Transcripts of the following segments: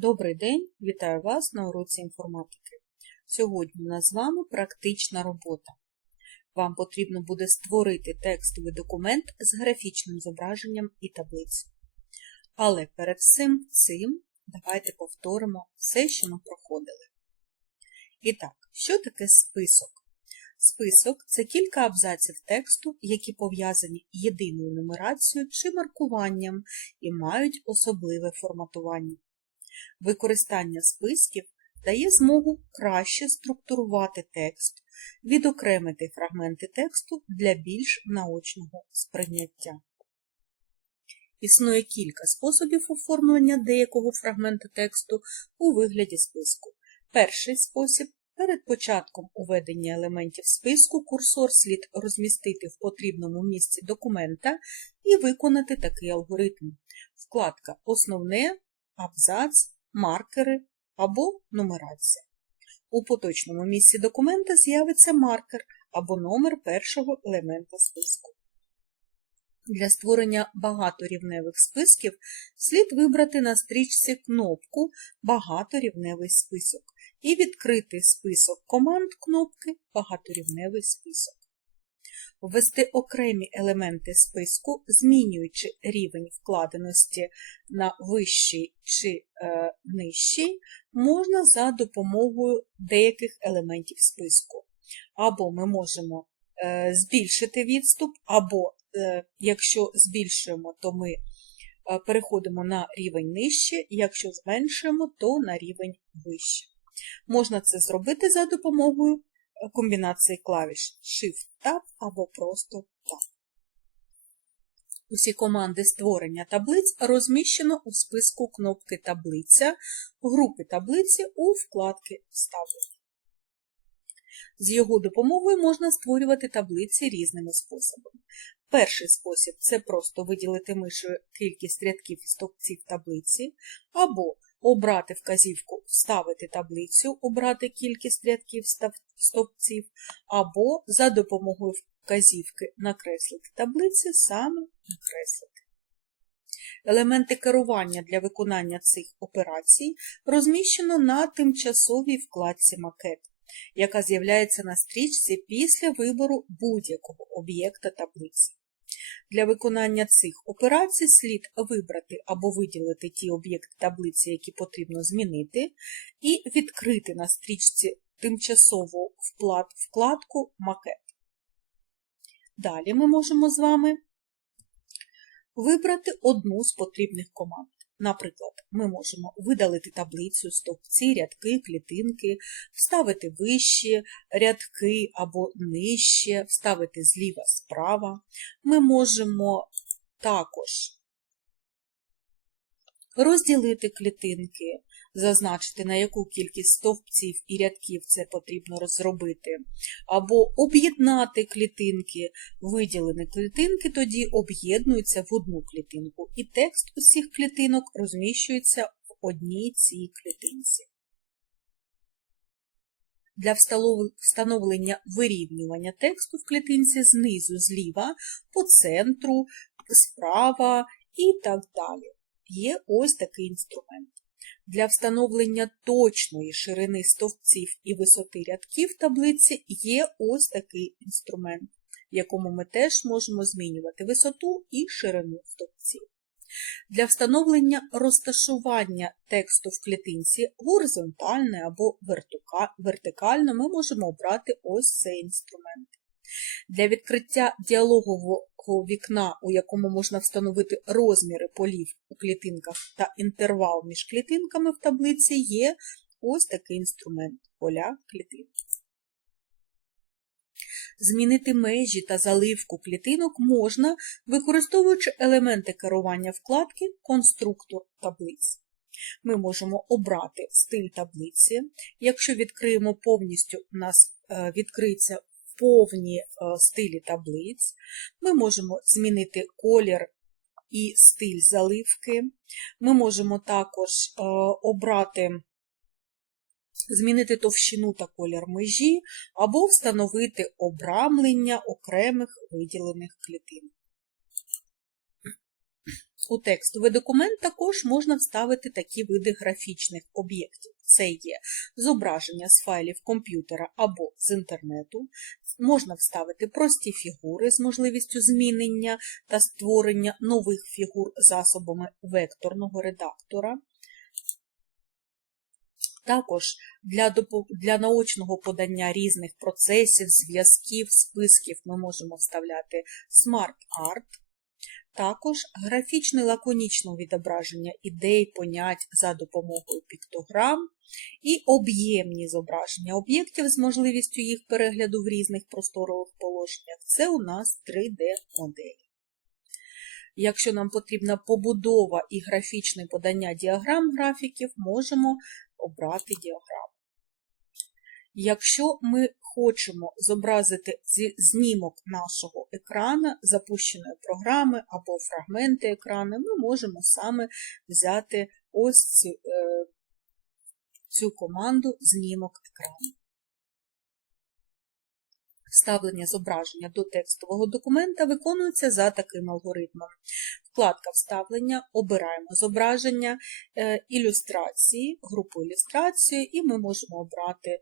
Добрий день, вітаю вас на уроці інформатики. Сьогодні у нас з вами практична робота. Вам потрібно буде створити текстовий документ з графічним зображенням і таблицею. Але перед всім цим давайте повторимо все, що ми проходили. І так, що таке список? Список це кілька абзаців тексту, які пов'язані єдиною нумерацією чи маркуванням і мають особливе форматування. Використання списків дає змогу краще структурувати текст, відокремити фрагменти тексту для більш наочного сприйняття. Існує кілька способів оформлення деякого фрагменту тексту у вигляді списку. Перший спосіб перед початком уведення елементів списку курсор слід розмістити в потрібному місці документа і виконати такий алгоритм. Вкладка Основне, абзац, маркери або нумерація. У поточному місці документа з'явиться маркер або номер першого елемента списку. Для створення багаторівневих списків слід вибрати на стрічці кнопку Багаторівневий список і відкрити список команд кнопки Багаторівневий список. Ввести окремі елементи списку, змінюючи рівень вкладеності на вищий чи е, нижчий, можна за допомогою деяких елементів списку. Або ми можемо е, збільшити відступ, або е, якщо збільшуємо, то ми переходимо на рівень нижче, якщо зменшуємо, то на рівень вище. Можна це зробити за допомогою комбінації клавіш Shift-Tab або просто Tab. Усі команди створення таблиць розміщено у списку кнопки Таблиця, групи таблиці у вкладки Вставлення. З його допомогою можна створювати таблиці різними способами. Перший спосіб це просто виділити мишою кількість рядків і стовпців таблиці, або обрати вказівку Вставити таблицю, обрати кількість рядків стовпців, або за допомогою вказівки Накреслити таблиці саме накреслити. Елементи керування для виконання цих операцій розміщено на тимчасовій вкладці Макет, яка з'являється на стрічці після вибору будь-якого об'єкта таблиці. Для виконання цих операцій слід вибрати або виділити ті об'єкти таблиці, які потрібно змінити, і відкрити на стрічці тимчасову вкладку Макет. Далі ми можемо з вами вибрати одну з потрібних команд. Наприклад, ми можемо видалити таблицю, стовпці, рядки, клітинки, вставити вищі рядки або нижче, вставити зліва справа. Ми можемо також розділити клітинки, зазначити, на яку кількість стовпців і рядків це потрібно розробити, або об'єднати клітинки, виділені клітинки тоді об'єднуються в одну клітинку, і текст усіх клітинок розміщується в одній цій клітинці. Для встановлення вирівнювання тексту в клітинці знизу зліва, по центру, справа і так далі. Є ось такий інструмент. Для встановлення точної ширини стовпців і висоти рядків таблиці є ось такий інструмент, в якому ми теж можемо змінювати висоту і ширину стовпців. Для встановлення розташування тексту в клітинці горизонтальне або вертикально ми можемо обрати ось цей інструмент. Для відкриття діалогового вікна, у якому можна встановити розміри полів у клітинках та інтервал між клітинками в таблиці, є ось такий інструмент поля клітинок. Змінити межі та заливку клітинок можна, використовуючи елементи керування вкладки Конструктор таблиць. Ми можемо обрати стиль таблиці. Якщо відкриємо повністю, у нас е, відкриється повні е, стилі таблиць. Ми можемо змінити колір і стиль заливки. Ми можемо також е, обрати, змінити товщину та колір межі, або встановити обрамлення окремих виділених клітин. У текстовий документ також можна вставити такі види графічних об'єктів. Це є зображення з файлів комп'ютера або з інтернету, можна вставити прості фігури з можливістю змінення та створення нових фігур засобами векторного редактора. Також для, для наочного подання різних процесів, зв'язків, списків ми можемо вставляти Smart Art. Також графічне лаконічне відображення ідей, понять за допомогою піктограм і об'ємні зображення об'єктів з можливістю їх перегляду в різних просторових положеннях. Це у нас 3D-моделі. Якщо нам потрібна побудова і графічне подання діаграм графіків, можемо обрати діаграму. Якщо ми хочемо зобразити знімок нашого екрана, запущеної програми або фрагменти екрану, ми можемо саме взяти ось цю, е, цю команду знімок екрану. Вставлення зображення до текстового документа виконується за таким алгоритмом. Вкладка Вставлення, обираємо зображення, е, ілюстрації, групу ілюстрації, і ми можемо обрати,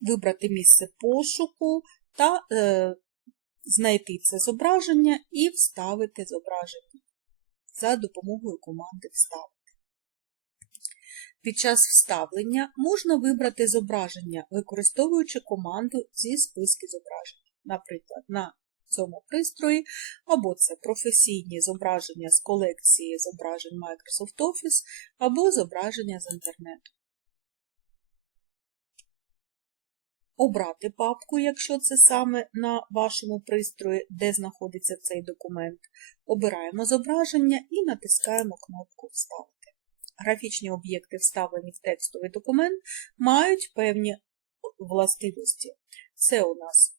вибрати місце пошуку та е, знайти це зображення і вставити зображення за допомогою команди Вставити. Під час вставлення можна вибрати зображення, використовуючи команду зі списків зображень. Наприклад, на цьому пристрої, або це професійні зображення з колекції зображень Microsoft Office, або зображення з інтернету. Обрати папку, якщо це саме на вашому пристрої, де знаходиться цей документ. Обираємо зображення і натискаємо кнопку Вставити. Графічні об'єкти, вставлені в текстовий документ, мають певні властивості. Це у нас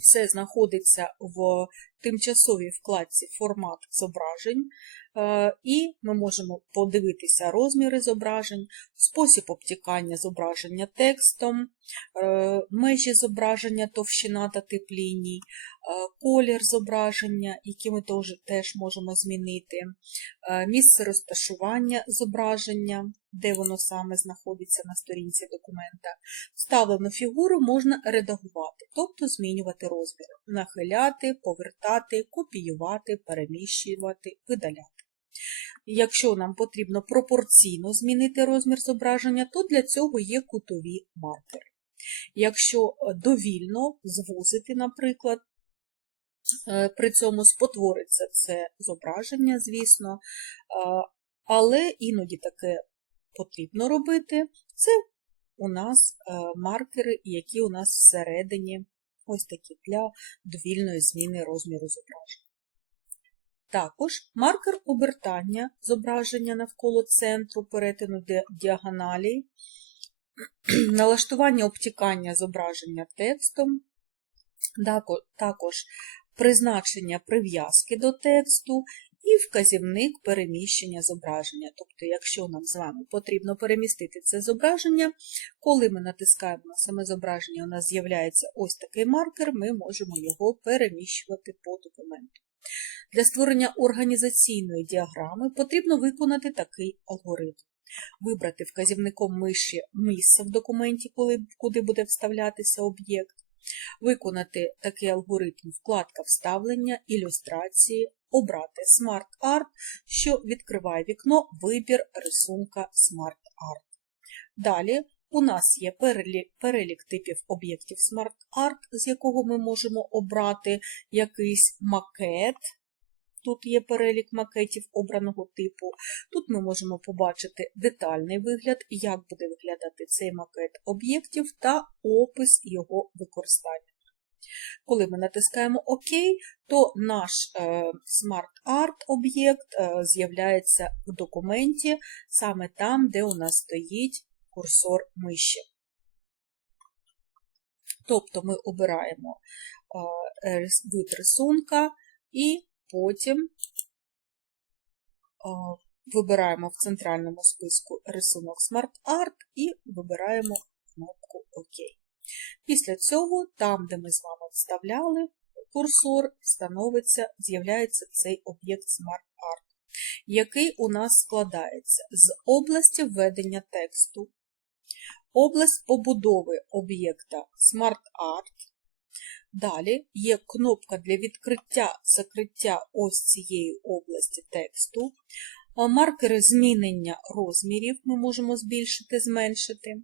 все знаходиться в тимчасовій вкладці Формат зображень, і ми можемо подивитися розміри зображень, спосіб обтікання зображення текстом, е, межі зображення, товщина та тип ліній, е, колір зображення, який ми теж, можемо змінити, е, місце розташування зображення, де воно саме знаходиться на сторінці документа. Вставлену фігуру можна редагувати, тобто змінювати розміри, нахиляти, повертати, копіювати, переміщувати, видаляти. Якщо нам потрібно пропорційно змінити розмір зображення, то для цього є кутові маркери. Якщо е, довільно звузити, наприклад, е, при цьому спотвориться це зображення, звісно, е, але іноді таке потрібно робити. Це у нас е, маркери, які у нас всередині, ось такі для довільної зміни розміру зображення. Також маркер обертання зображення навколо центру перетину діагоналі, налаштування обтікання зображення текстом, також призначення прив'язки до тексту і вказівник переміщення зображення. Тобто, якщо нам з вами потрібно перемістити це зображення, коли ми натискаємо на саме зображення, у нас з'являється ось такий маркер, ми можемо його переміщувати по документу. Для створення організаційної діаграми потрібно виконати такий алгоритм. Вибрати вказівником миші місце в документі, коли, куди буде вставлятися об'єкт, виконати такий алгоритм вкладка вставлення, ілюстрації, обрати Smart Art, що відкриває вікно вибір рисунка Smart Art. Далі у нас є перелік, типів об'єктів Smart Art, з якого ми можемо обрати якийсь макет. Тут є перелік макетів обраного типу. Тут ми можемо побачити детальний вигляд, як буде виглядати цей макет об'єктів та опис його використання. Коли ми натискаємо ОК, то наш е, Smart Art об'єкт е, з'являється в документі саме там, де у нас стоїть курсор миші. Тобто ми обираємо е, вид рисунка і потім е, вибираємо в центральному списку рисунок Smart Art і вибираємо кнопку ОК. Після цього, там, де ми з вами вставляли курсор становиться, з'являється цей об'єкт SmartArt, який у нас складається з області введення тексту, область побудови об'єкта SmartArt. Далі є кнопка для відкриття закриття ось цієї області тексту, маркери змінення розмірів ми можемо збільшити, зменшити.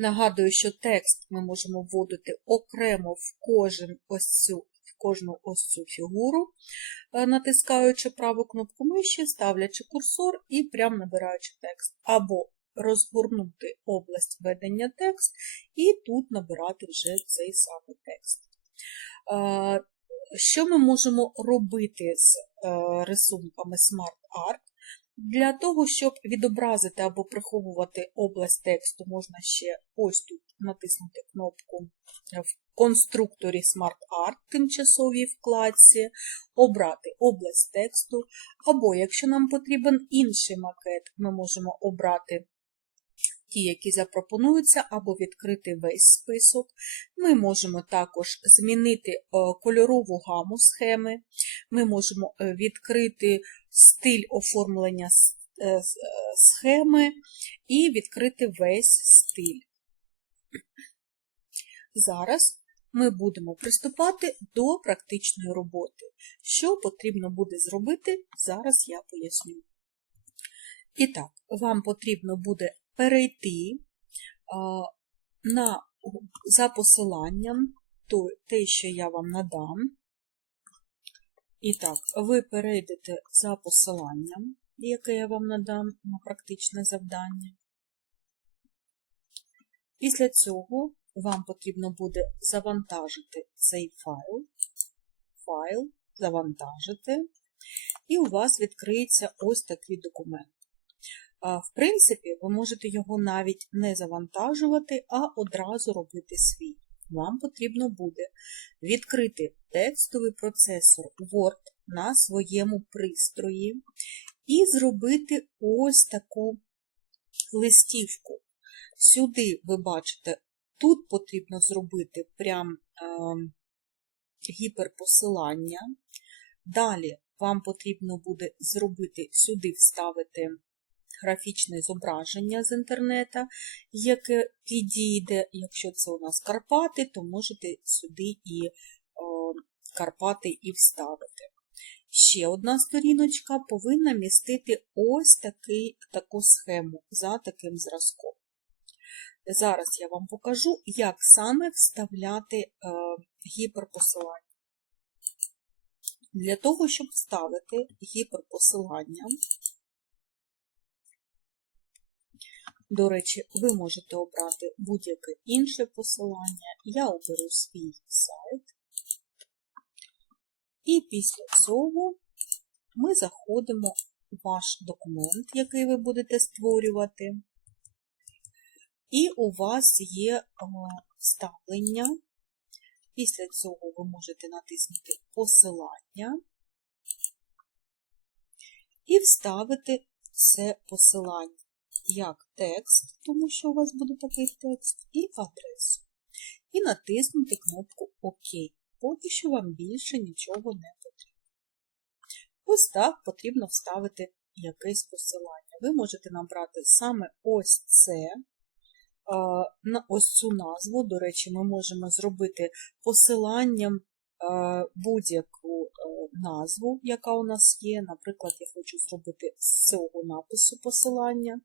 Нагадую, що текст ми можемо вводити окремо в, кожен ось цю, в кожну ось цю фігуру, е, натискаючи праву кнопку миші, ставлячи курсор і прямо набираючи текст. Або розгорнути область введення текст і тут набирати вже цей самий текст. Е, Що ми можемо робити з е, рисунками Smart Art? Для того, щоб відобразити або приховувати область тексту, можна ще ось тут натиснути кнопку в конструкторі SmartArt тимчасовій вкладці, обрати область тексту, або, якщо нам потрібен інший макет, ми можемо обрати ті, які запропонуються, або відкрити весь список. Ми можемо також змінити е, кольорову гаму схеми, ми можемо е, відкрити стиль оформлення е, схеми і відкрити весь стиль. Зараз ми будемо приступати до практичної роботи. Що потрібно буде зробити, зараз я поясню. І так, вам потрібно буде перейти на, за посиланням то, те, що я вам надам. І так, ви перейдете за посиланням, яке я вам надам на практичне завдання. Після цього вам потрібно буде завантажити цей файл, файл, завантажити, і у вас відкриється ось такий документ. В принципі, ви можете його навіть не завантажувати, а одразу робити свій. Вам потрібно буде відкрити текстовий процесор Word на своєму пристрої і зробити ось таку листівку. Сюди ви бачите, тут потрібно зробити прям гіперпосилання. Далі вам потрібно буде зробити сюди вставити графічне зображення з інтернета, яке підійде. Якщо це у нас Карпати, то можете сюди і о, Карпати і вставити. Ще одна сторіночка повинна містити ось такий, таку схему за таким зразком. Зараз я вам покажу, як саме вставляти е, гіперпосилання. Для того, щоб вставити гіперпосилання, До речі, ви можете обрати будь-яке інше посилання. Я оберу свій сайт. І після цього ми заходимо в ваш документ, який ви будете створювати. І у вас є вставлення. Після цього ви можете натиснути посилання і вставити це посилання як текст, тому що у вас буде такий текст, і адресу. І натиснути кнопку ОК. Поки що вам більше нічого не потрібно. Ось так потрібно вставити якесь посилання. Ви можете набрати саме ось це, на ось цю назву. До речі, ми можемо зробити посиланням будь-яку назву, яка у нас є. Наприклад, я хочу зробити з цього напису посилання.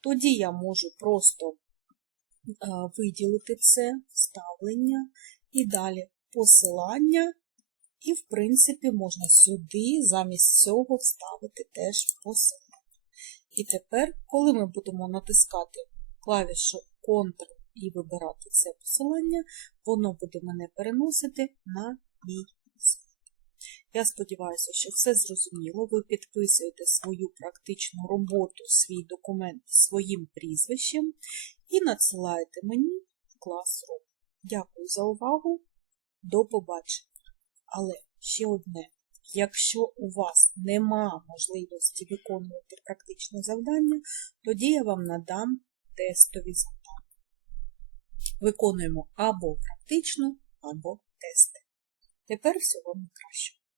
Тоді я можу просто виділити це вставлення і далі посилання. І, в принципі, можна сюди замість цього вставити теж посилання. І тепер, коли ми будемо натискати клавішу Ctrl і вибирати це посилання, воно буде мене переносити на Я сподіваюся, що все зрозуміло. Ви підписуєте свою практичну роботу, свій документ своїм прізвищем і надсилаєте мені Classroom. Дякую за увагу. До побачення. Але ще одне. Якщо у вас нема можливості виконувати практичне завдання, тоді я вам надам тестові завдання. Виконуємо або практично, або тести. Тепер всього найкращого.